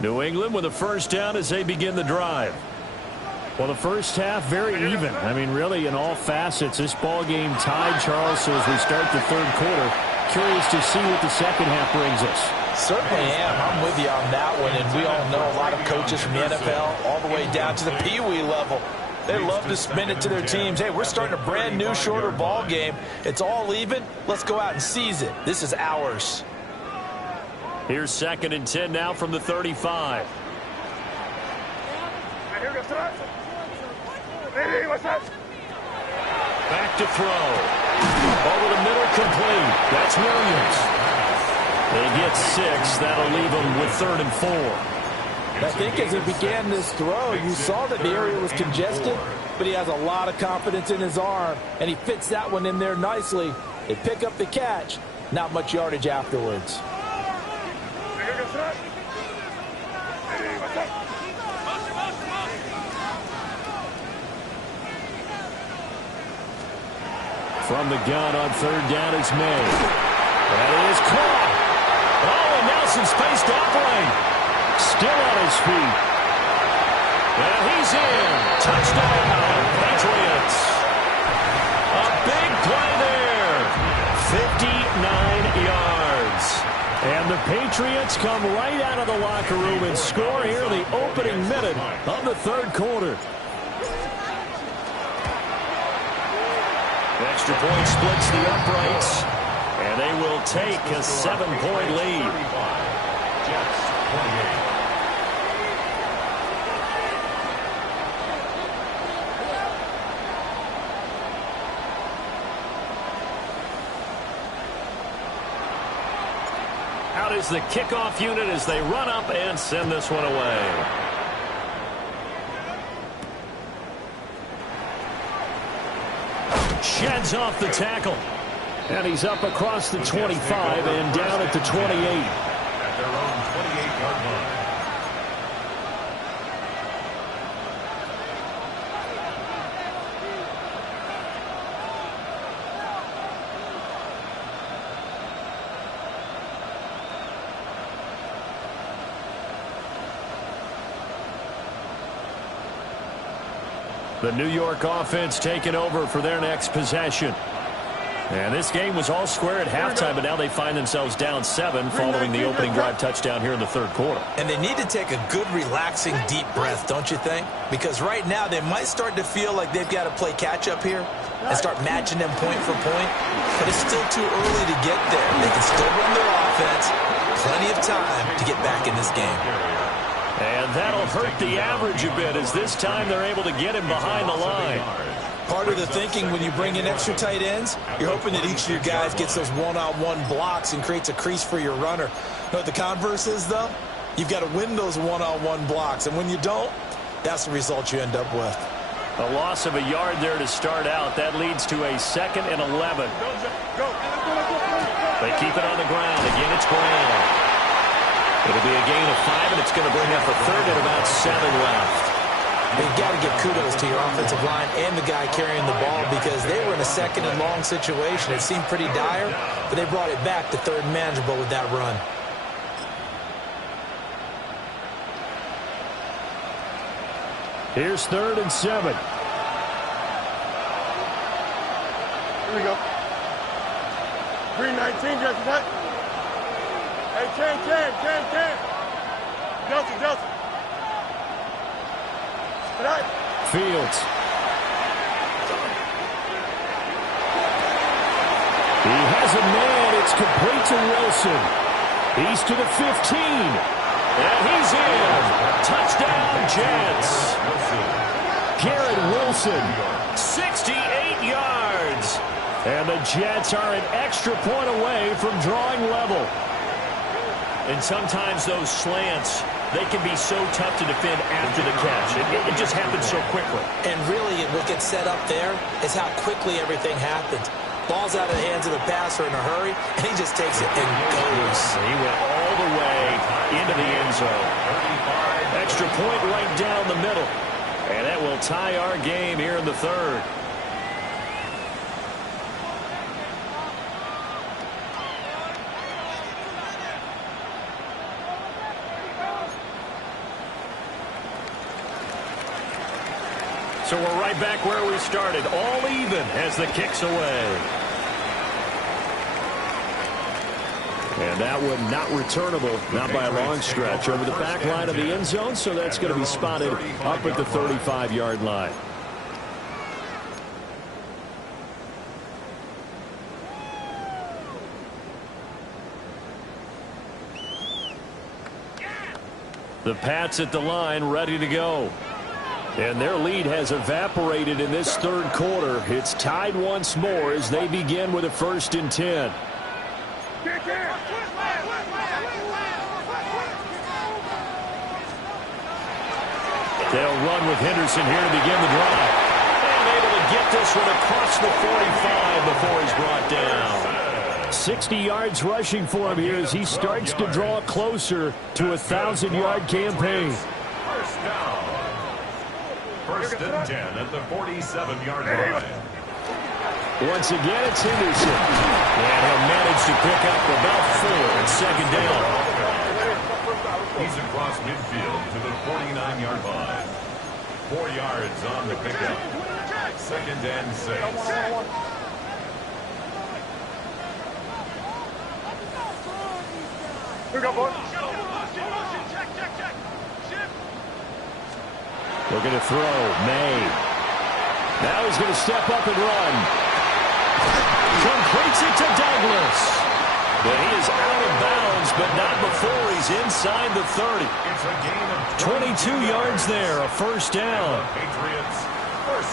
New England with a first down as they begin the drive. Well, the first half, very even. I mean, really, in all facets, this ball game tied, Charles. So as we start the third quarter, curious to see what the second half brings us. Certainly am. I'm with you on that one. And we all know a lot of coaches from the NFL all the way down to the Pee-wee level. They love to spin it to their teams. Hey, we're starting a brand new, shorter ball game. It's all even. Let's go out and seize it. This is ours. Here's 2nd and 10 now from the 35. Back to throw. Over the middle, complete. That's Williams. They get 6. That'll leave them with 3rd and 4. I think as he began this throw, you saw that the area was congested, but he has a lot of confidence in his arm, and he fits that one in there nicely. They pick up the catch. Not much yardage afterwards. From the gun on 3rd down is May. That is caught. Oh, and now some space to operate. Still on his feet. And he's in. Touchdown, Patriots. A big play there. 59 yards. And the Patriots come right out of the locker room and score here in the opening minute of the third quarter. Extra point splits the uprights, and they will take a 7-point lead. Out is the kickoff unit as they run up and send this one away. Sheds off the tackle. And he's up across the 25 and down at the 28. At their own 28-yard line. The New York offense taking over for their next possession. And this game was all square at halftime, but now they find themselves down 7 following the opening drive touchdown here in the third quarter. And they need to take a good, relaxing, deep breath, don't you think? Because right now they might start to feel like they've got to play catch-up here and start matching them point for point. But it's still too early to get there. They can still run their offense. Plenty of time to get back in this game. And that'll hurt the average a bit as this time they're able to get him behind the line. Part of the thinking when you bring in extra tight ends, you're hoping that each of your guys gets those one-on-one blocks and creates a crease for your runner. You know what the converse is, though? You've got to win those one-on-one blocks, and when you don't, that's the result you end up with. A loss of a yard there to start out. That leads to a 2nd and 11. They keep it on the ground. Again, it's Brown. It'll be a gain of 5, and it's going to bring up a 3rd and about 7 left. You've got to give kudos to your offensive line and the guy carrying the ball because they were in a 2nd and long situation. It seemed pretty dire, but they brought it back to 3rd and manageable with that run. Here's 3rd and 7. Here we go. Green 19, Jesse, what? Hey, Ken. Delta. Fields. He has a man. It's complete to Wilson. He's to the 15. And he's in. Touchdown, Jets. Garrett Wilson, 68 yards. And the Jets are an extra point away from drawing level. And sometimes those slants, they can be so tough to defend after the catch. It just happens so quickly. And really, what gets set up there is how quickly everything happens. Ball's out of the hands of the passer in a hurry, and he just takes it and goes. He went all the way into the end zone. Extra point right down the middle. And that will tie our game here in the third. So we're right back where we started, all even as the kick's away. And that one not returnable, not by a long stretch, over the back line of the end zone, so that's going to be spotted up at the 35-yard line. The Pats at the line, ready to go. And their lead has evaporated in this third quarter. It's tied once more as they begin with a 1st and 10. They'll run with Henderson here to begin the drive. And able to get this one across the 45 before he's brought down. 60 yards rushing for him here as he starts to draw closer to a 1,000-yard campaign. First down. 1st and 10 at the 47-yard line. Once again, it's Henderson. And he'll manage to pick up about 4 at 2nd down. He's across midfield to the 49-yard line. 4 yards on the pickup. 2nd and 6. Here we go, boy. Looking to throw. May. Now he's going to step up and run. Completes it to Douglas. But he is out of bounds, but not before he's inside the 30. It's a gain of 22 yards there, a 1st down.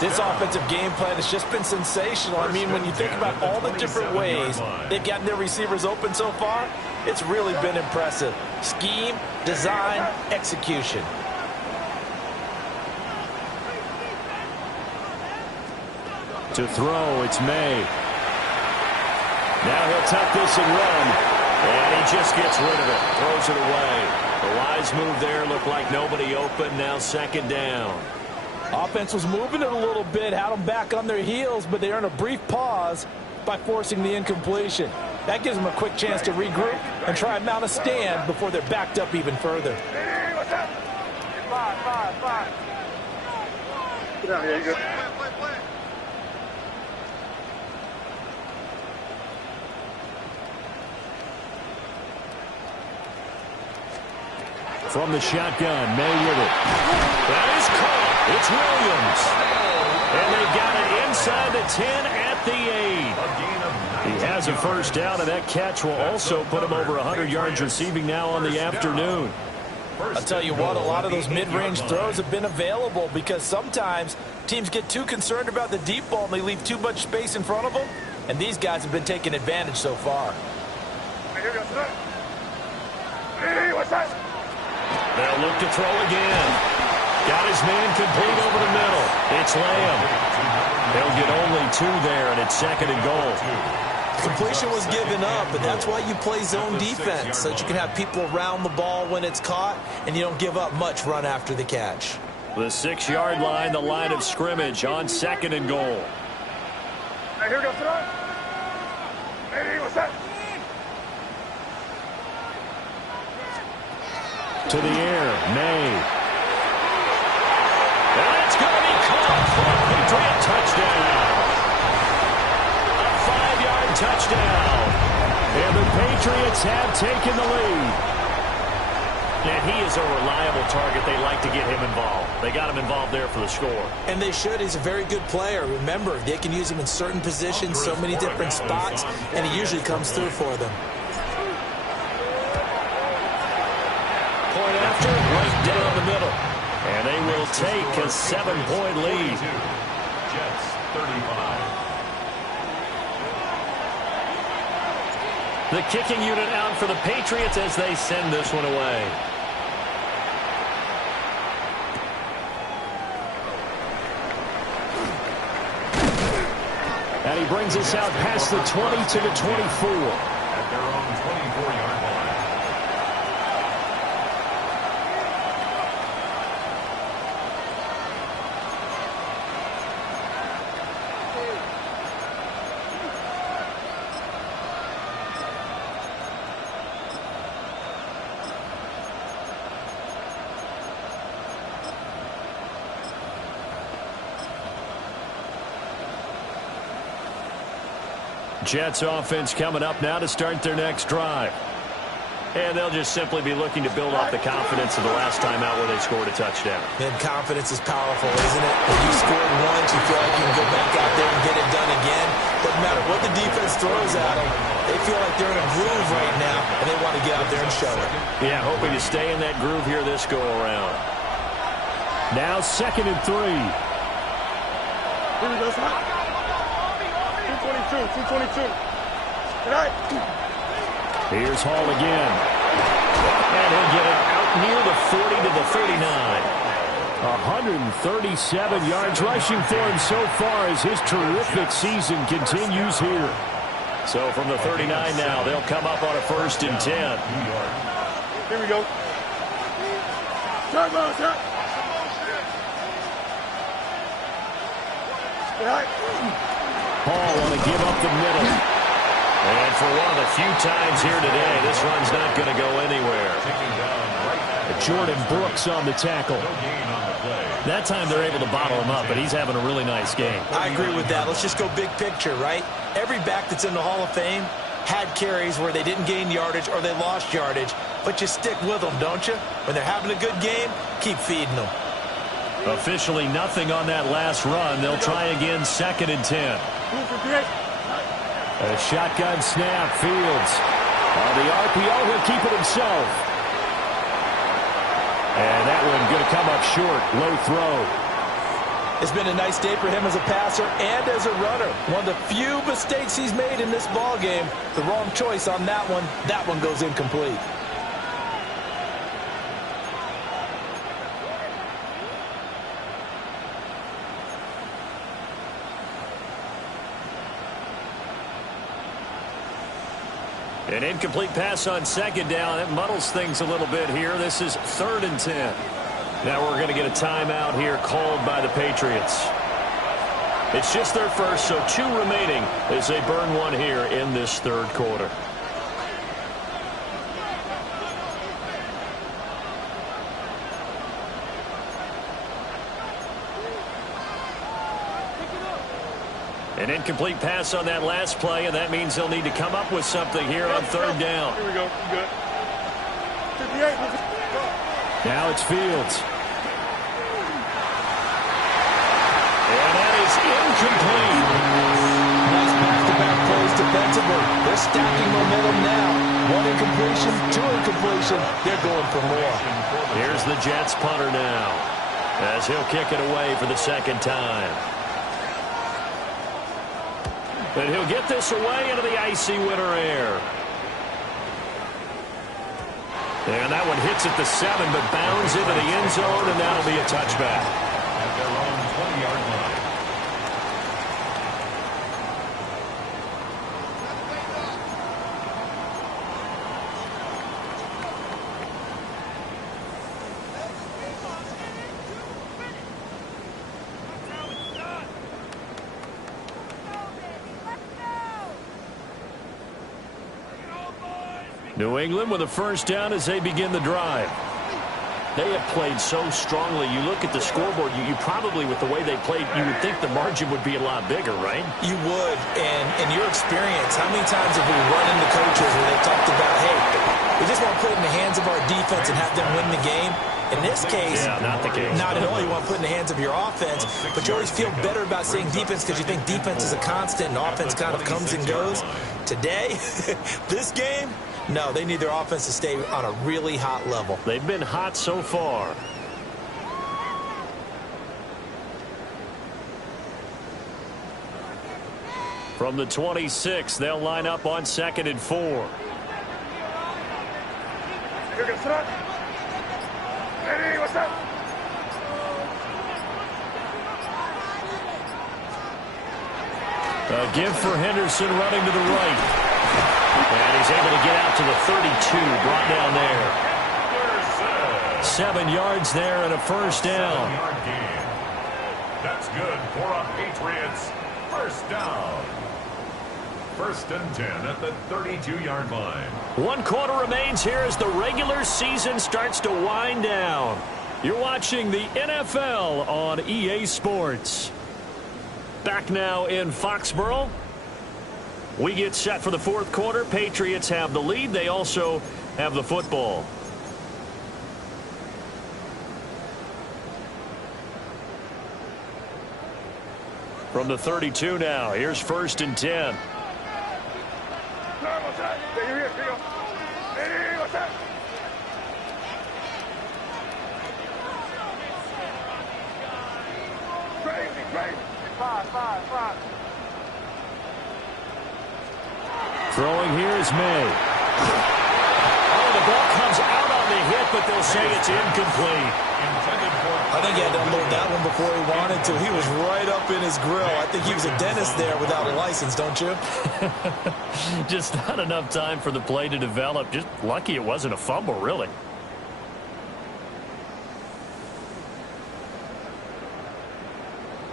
This offensive game plan has just been sensational. I mean, when you think about all the different ways they've gotten their receivers open so far, it's really been impressive. Scheme, design, execution. To throw, it's May. Now he'll tuck this and run. And he just gets rid of it. Throws it away. The wise move there. Looked like nobody open. Now 2nd down. Offense was moving it a little bit, had them back on their heels, but they earned a brief pause by forcing the incompletion. That gives them a quick chance to regroup and try and mount a stand before they're backed up even further. Get out here, you go. From the shotgun, May with it. That is caught. It's Williams. And they got it inside the 10 at the 8. He has a 1st down, and that catch will also put him over 100 yards receiving now on the afternoon. I'll tell you what, a lot of those mid-range throws have been available because sometimes teams get too concerned about the deep ball and they leave too much space in front of them, and these guys have been taking advantage so far. Hey, what's that? They'll look to throw again. Got his man complete over the middle. It's Lamb. They'll get only 2 there, and it's 2nd and goal. Completion was given up, but that's why you play zone defense, so that you can have people around the ball when it's caught, and you don't give up much run after the catch. The 6-yard line, the line of scrimmage on 2nd and goal. Hey, here we go, throw. Hey, what's that? To the air, May. And it's going to be caught for a Patriot touchdown. A 5-yard touchdown. And the Patriots have taken the lead. And he is a reliable target. They like to get him involved. They got him involved there for the score. And they should. He's a very good player. Remember, they can use him in certain positions, so many different spots, and he usually comes through for them. Point after, right down the middle. And they will take a 7-point lead. Jets 35. The kicking unit out for the Patriots as they send this one away. And he brings us out past the 20 to the 24. At their own 24-yard line. Jets offense coming up now to start their next drive. And they'll just simply be looking to build off the confidence of the last time out where they scored a touchdown. And confidence is powerful, isn't it? When you scored once, you feel like you can go back out there and get it done again. Doesn't matter what the defense throws at them. They feel like they're in a groove right now, and they want to get out there and show it. Yeah, hoping to stay in that groove here this go-around. Now 2nd and 3. Here we go, son. 222. Good night. Here's Hall again. And he'll get it out near the 40 to the 39. 137 yards rushing for him so far as his terrific season continues here. So from the 39 now, they'll come up on a 1st and 10. Here we go. Shot, ball, shot. Good night. Hall want to give up the middle. And for one of the few times here today, this run's not going to go anywhere. Jordan Brooks on the tackle. That time they're able to bottle him up, but he's having a really nice game. I agree with that. Let's just go big picture, right? Every back that's in the Hall of Fame had carries where they didn't gain yardage or they lost yardage, but you stick with them, don't you? When they're having a good game, keep feeding them. Officially nothing on that last run. They'll try again 2nd and 10. A shotgun snap, Fields. On the RPO, he'll keep it himself. And that one going to come up short. Low throw. It's been a nice day for him as a passer and as a runner. One of the few mistakes he's made in this ball game. The wrong choice on that one. That one goes incomplete. An incomplete pass on 2nd down. It muddles things a little bit here. This is 3rd and 10. Now we're going to get a timeout here called by the Patriots. It's just their first, so 2 remaining as they burn one here in this 3rd quarter. An incomplete pass on that last play, and that means they'll need to come up with something here on 3rd down. Here we go. Good. 58. Now it's Fields. And that is incomplete. Nice back-to-back plays defensively. They're stacking momentum now. 1 incompletion, 2 incompletion. They're going for more. Here's the Jets punter now as he'll kick it away for the 2nd time. And he'll get this away into the icy winter air. And that one hits at the 7, but bounds into the end zone, and that'll be a touchback. At their own 20-yard line. New England with a 1st down as they begin the drive. They have played so strongly. You look at the scoreboard, you probably, with the way they played, you would think the margin would be a lot bigger, right? You would. And in your experience, how many times have we run into coaches where they talked about, hey, we just want to put it in the hands of our defense and have them win the game? In this case, not the case. Not at all. You want to put it in the hands of your offense, but you always feel better about saying defense because you think defense is a constant and offense kind of comes and goes. Today, this game, no, they need their offense to stay on a really hot level. They've been hot so far. From the 26, they'll line up on 2nd and 4. Here goes front. Hey, what's up? A give for Henderson running to the right. And he's able to get out to the 32, brought down there. 7 yards there and a 1st down. 7-yard gain. That's good for a Patriots 1st down. 1st and 10 at the 32-yard line. 1 quarter remains here as the regular season starts to wind down. You're watching the NFL on EA Sports. Back now in Foxborough. We get set for the fourth quarter. Patriots have the lead. They also have the football. From the 32 now, here's 1st and 10. Throwing here is May. Oh, the ball comes out on the hit, but they'll say it's incomplete. I think he had to unload that one before he wanted to. He was right up in his grill. I think he was a dentist there without a license, don't you? Just not enough time for the play to develop. Just lucky it wasn't a fumble, really.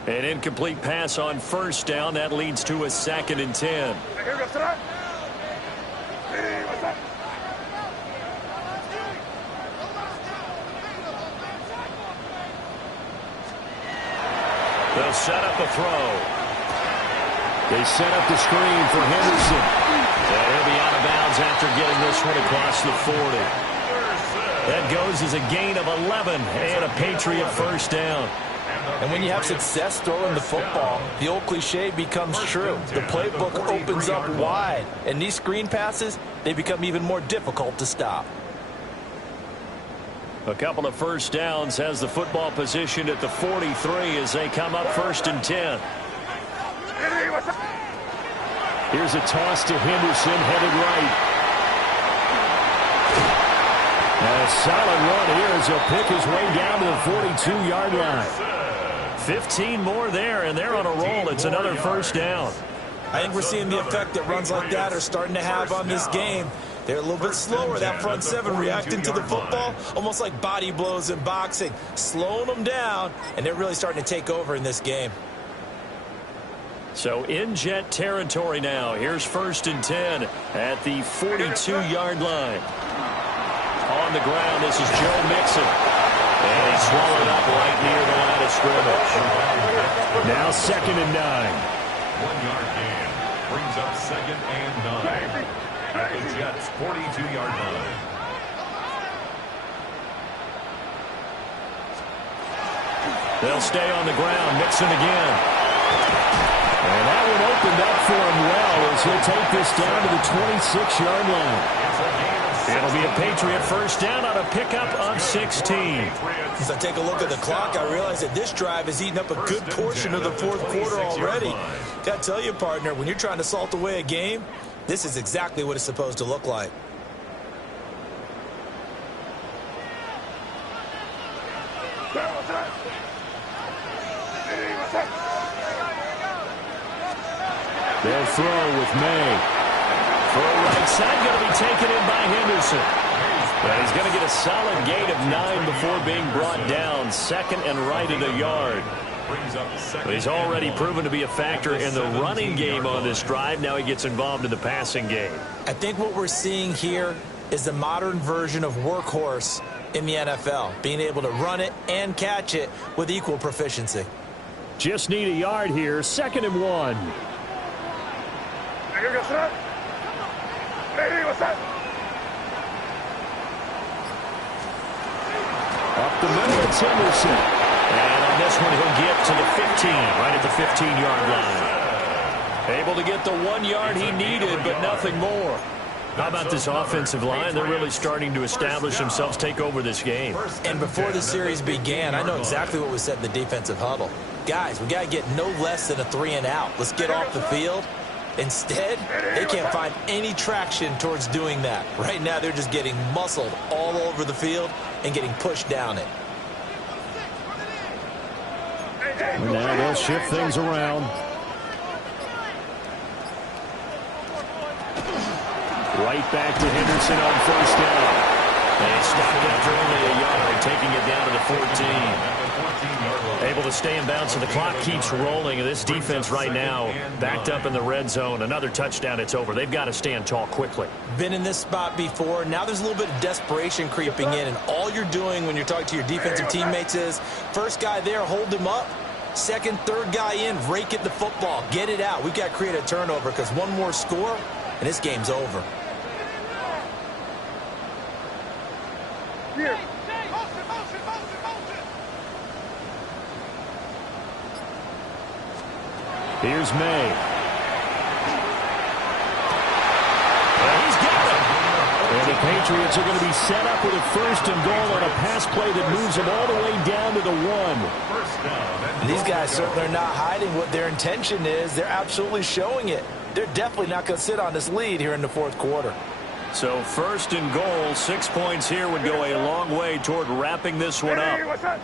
An incomplete pass on 1st down. That leads to a 2nd and 10. They'll set up a throw. They set up the screen for Henderson. And he'll be out of bounds after getting this one across the 40. That goes as a gain of 11 and a Patriot 1st down. And when you have success throwing the football, the old cliche becomes true. The playbook opens up wide. And these screen passes, they become even more difficult to stop. A couple of 1st downs, has the football position at the 43 as they come up 1st and 10. Here's a toss to Henderson, headed right. A solid run here as he'll pick his way down to the 42-yard line. 15 more there, and they're on a roll. It's another 1st down. I think we're seeing the effect that runs like that are starting to have on this game. They're a little bit slower, that front seven reacting to the football, almost like body blows in boxing, slowing them down, and they're really starting to take over in this game. So in Jet territory now. Here's 1st and 10 at the 42-yard line. On the ground, this is Joe Mixon. And he's swallowed up right near the line of scrimmage. Now 2nd and 9. 1-yard gain brings up 2nd and 9. At the Jets' 42-yard line. They'll stay on the ground. Mixon again. And that one opened up for him well as he'll take this down to the 26-yard line. It'll be a Patriot 1st down on a pickup of 16. As I take a look at the clock, I realize that this drive has eaten up a good portion of the fourth quarter already. Got to tell you, partner, when you're trying to salt away a game, this is exactly what it's supposed to look like. They'll throw with May. Throw right side, going to be taken in by Henderson. But he's going to get a solid gain of 9 before being brought down. 2nd and right at a yard. But he's already proven to be a factor in the running game on this drive. Now he gets involved in the passing game. I think what we're seeing here is the modern version of workhorse in the NFL, being able to run it and catch it with equal proficiency. Just need a yard here. 2nd and 1. Up the middle, it's Henderson. And on this one, he'll get to the 15, right at the 15-yard line. Able to get the 1 yard he needed, but nothing more. How about this offensive line? They're really starting to establish themselves, take over this game. And before the series began, I know exactly what was said in the defensive huddle. Guys, we got to get no less than a 3-and-out. Let's get off the field. Instead, they can't find any traction towards doing that. Right now, they're just getting muscled all over the field and getting pushed down it. And now they'll shift things around. Right back to Henderson on 1st down. They stopped after only a yard, taking it down to the 14. Able to stay in bounds, so the clock keeps rolling. And this defense right now backed up in the red zone. Another touchdown, it's over. They've got to stand tall quickly. Been in this spot before. Now there's a little bit of desperation creeping in. And all you're doing when you're talking to your defensive teammates is, first guy there, hold him up. Second, third guy in, rake at the football. Get it out. We've got to create a turnover because one more score, and this game's over. Here. Here's May. And he's got it. And the Patriots are going to be set up with a 1st and goal on a pass play that moves them all the way down to the 1. These guys certainly are not hiding what their intention is. They're absolutely showing it. They're definitely not going to sit on this lead here in the 4th quarter. So 1st and goal, 6 points here would go a long way toward wrapping this one up. Hey, what's up?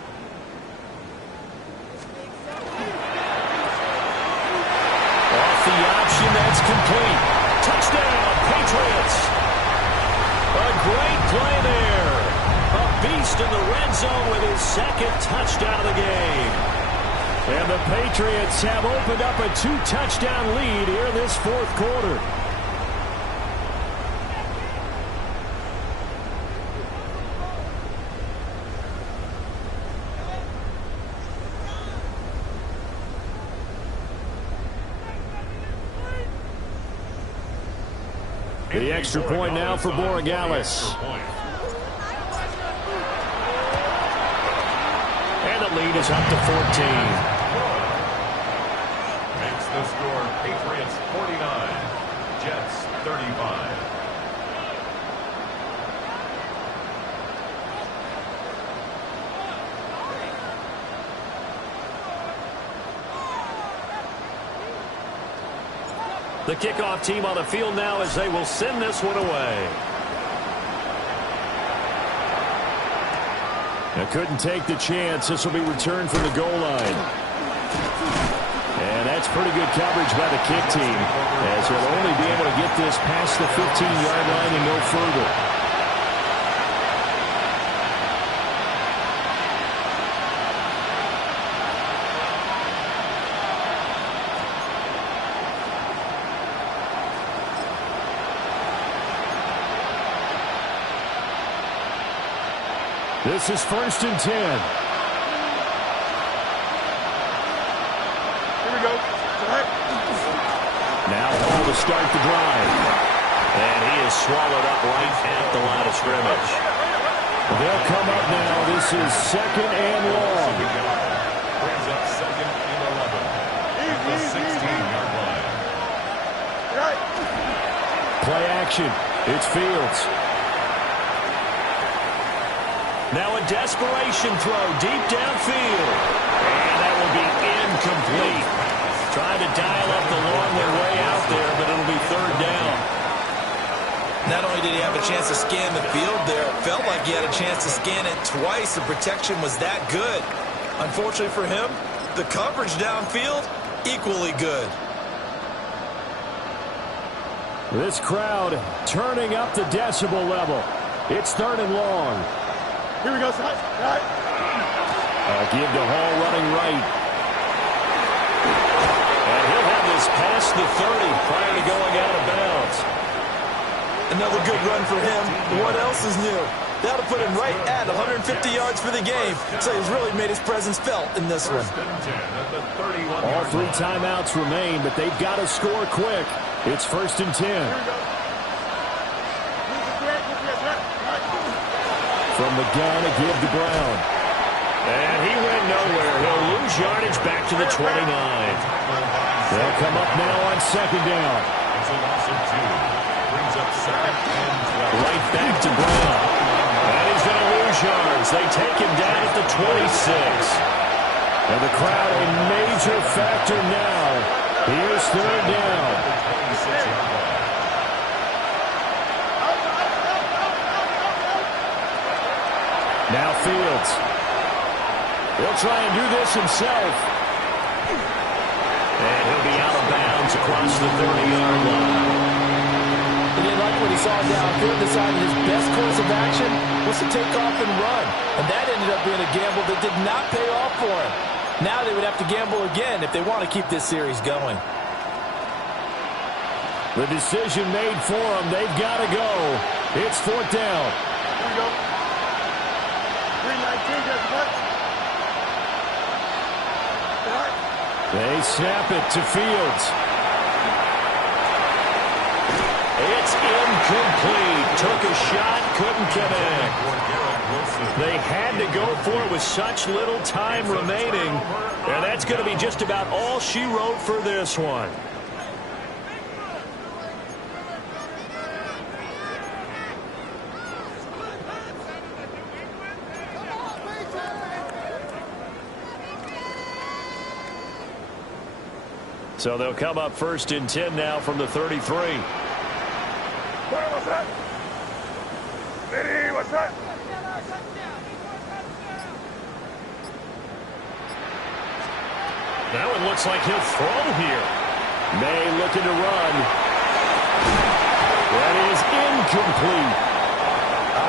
Off the option, that's complete. Touchdown, Patriots. A great play there. A beast in the red zone with his 2nd touchdown of the game. And the Patriots have opened up a 2-touchdown lead here in this 4th quarter. The extra point now for Borregales. And the lead is up to 14. Makes the score Patriots 49, Jets 35. The kickoff team on the field now as they will send this one away. Now couldn't take the chance. This will be returned from the goal line. And that's pretty good coverage by the kick team, as they'll only be able to get this past the 15-yard line and no further. This is 1st and 10. Here we go. Now Hall to start the drive. And he is swallowed up right at the line of scrimmage. They'll come up now. This is 2nd and long. Brings up 2nd and 11. At the 16-yard line. Play action. It's Fields. Now a desperation throw deep downfield. And that will be incomplete. Trying to dial up the long way out there, but it'll be 3rd down. Not only did he have a chance to scan the field there, it felt like he had a chance to scan it twice. The protection was that good. Unfortunately for him, the coverage downfield, equally good. This crowd turning up the decibel level. It's 3rd and long. Here we go, son. Give to Hall running right. And he'll have this past the 30 prior to going out of bounds. Another good run for him. What else is new? That'll put him right at 150 yards for the game. So he's really made his presence felt in this one. All 3 timeouts remain, but they've got to score quick. It's 1st and 10. From the gun, a give to Brown. And he went nowhere. He'll lose yardage back to the 29. They'll come up now on 2nd down. It's a loss of 2. Brings up 2nd and 12. Right back to Brown. And he's going to lose yards. They take him down at the 26. And the crowd a major factor now. Here's 3rd down. Now Fields. He'll try and do this himself. And he'll be out of bounds across the 30-yard line. He didn't like what he saw downfield, decided his best course of action was to take off and run. And that ended up being a gamble that did not pay off for him. Now they would have to gamble again if they want to keep this series going. The decision made for them. They've got to go. It's 4th down. Here we go. 319, just left. They snap it to Fields. It's incomplete. Took a shot, couldn't connect. They had to go for it with such little time remaining. And that's going to be just about all she wrote for this one. So they'll come up 1st and 10 now from the 33. What's that? Lady, what's that? Now it looks like he'll throw here. May looking to run. That is incomplete.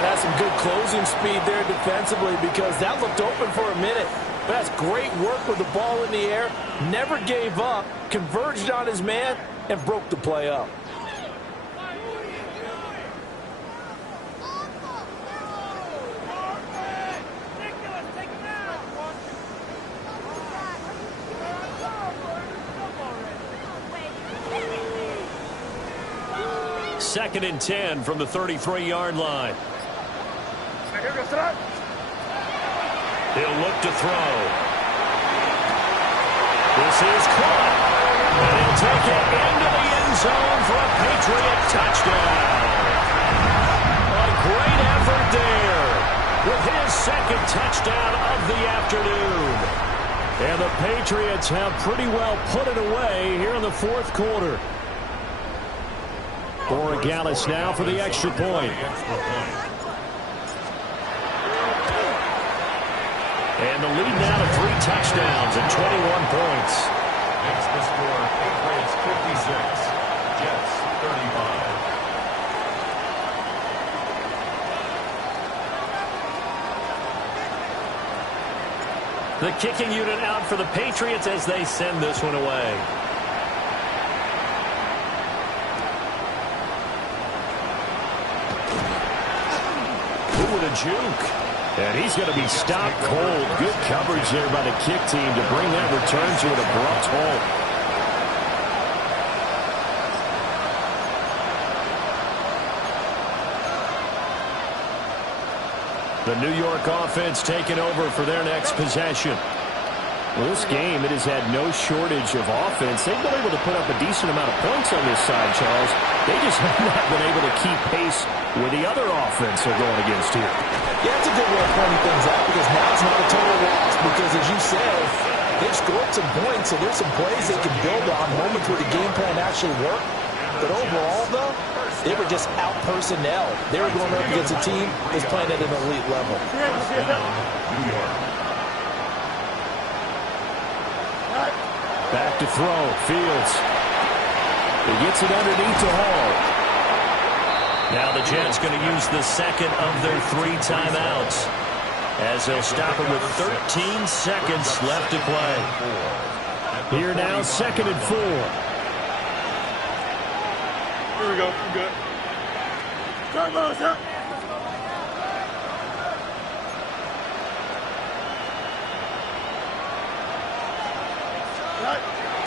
That's some good closing speed there defensively because that looked open for a minute. But that's great work with the ball in the air. Never gave up, converged on his man, and broke the play up. Second and 10 from the 33-yard line. He'll look to throw. This is caught. And he'll take it into the end zone for a Patriot touchdown. A great effort there with his second touchdown of the afternoon. And the Patriots have pretty well put it away here in the 4th quarter. Borregales now for the extra point. And the lead now to 3 touchdowns and 21 points. Makes the score Patriots 56, Jets 35. The kicking unit out for the Patriots as they send this one away. With a juke. And he's going to be stopped cold. Good coverage there by the kick team to bring that return to an abrupt halt. The New York offense taking over for their next possession. Well, this game, it has had no shortage of offense. They've been able to put up a decent amount of points on this side, Charles. They just have not been able to keep pace with the other offense they're going against here. Yeah, it's a good way of pointing things out because now it's not a total loss because, as you said, they've scored some points, so there's some plays they can build on, moments where the game plan actually worked. But overall, though, they were just out personnel. They were going up against a team that's playing at an elite level. New York. Back to throw. Fields. He gets it underneath to Hall. Now the Jets going to use the second of their 3 timeouts as they'll stop it with 13 seconds left to play. Here now, 2nd and 4. Here we go. I'm good. Come on, sir.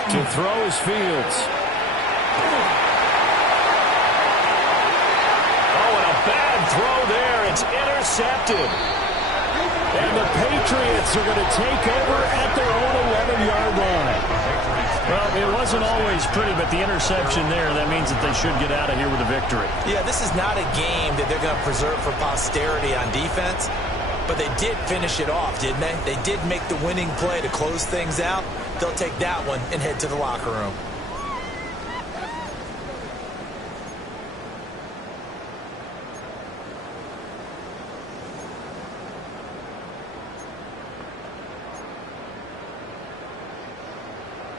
To throw is Fields. Oh, and a bad throw there. It's intercepted. And the Patriots are going to take over at their own 11-yard line. Well, it wasn't always pretty, but the interception there, that means that they should get out of here with a victory. Yeah, this is not a game that they're going to preserve for posterity on defense, but they did finish it off, didn't they? They did make the winning play to close things out. They'll take that one and head to the locker room.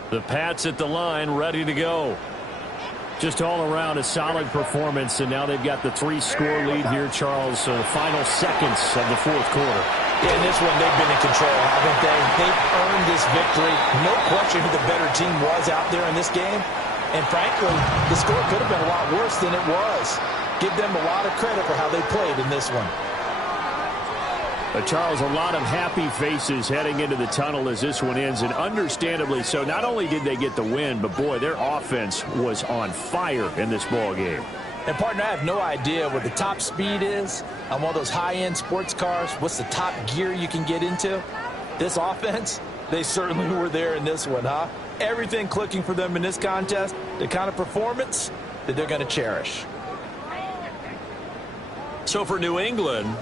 The Pats at the line, ready to go. Just all around a solid performance, and now they've got the 3-score lead here, Charles. So the final seconds of the 4th quarter. Yeah, in this one, they've been in control, haven't they? They've earned this victory. No question who the better team was out there in this game. And frankly, the score could have been a lot worse than it was. Give them a lot of credit for how they played in this one. Charles, a lot of happy faces heading into the tunnel as this one ends, and understandably so. Not only did they get the win, but, boy, their offense was on fire in this ball game. And, partner, I have no idea what the top speed is on one of those high-end sports cars. What's the top gear you can get into? This offense, they certainly were there in this one, huh? Everything clicking for them in this contest, the kind of performance that they're going to cherish. So for New England,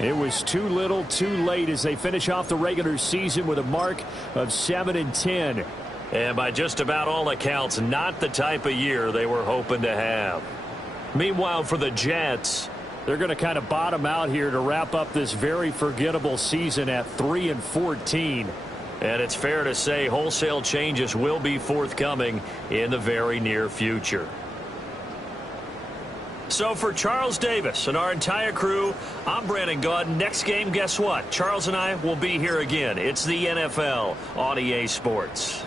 it was too little, too late as they finish off the regular season with a mark of 7-10. And by just about all accounts, not the type of year they were hoping to have. Meanwhile, for the Jets, they're going to kind of bottom out here to wrap up this very forgettable season at 3-14. And it's fair to say wholesale changes will be forthcoming in the very near future. So for Charles Davis and our entire crew, I'm Brandon Gaudin. Next game, guess what? Charles and I will be here again. It's the NFL on EA Sports.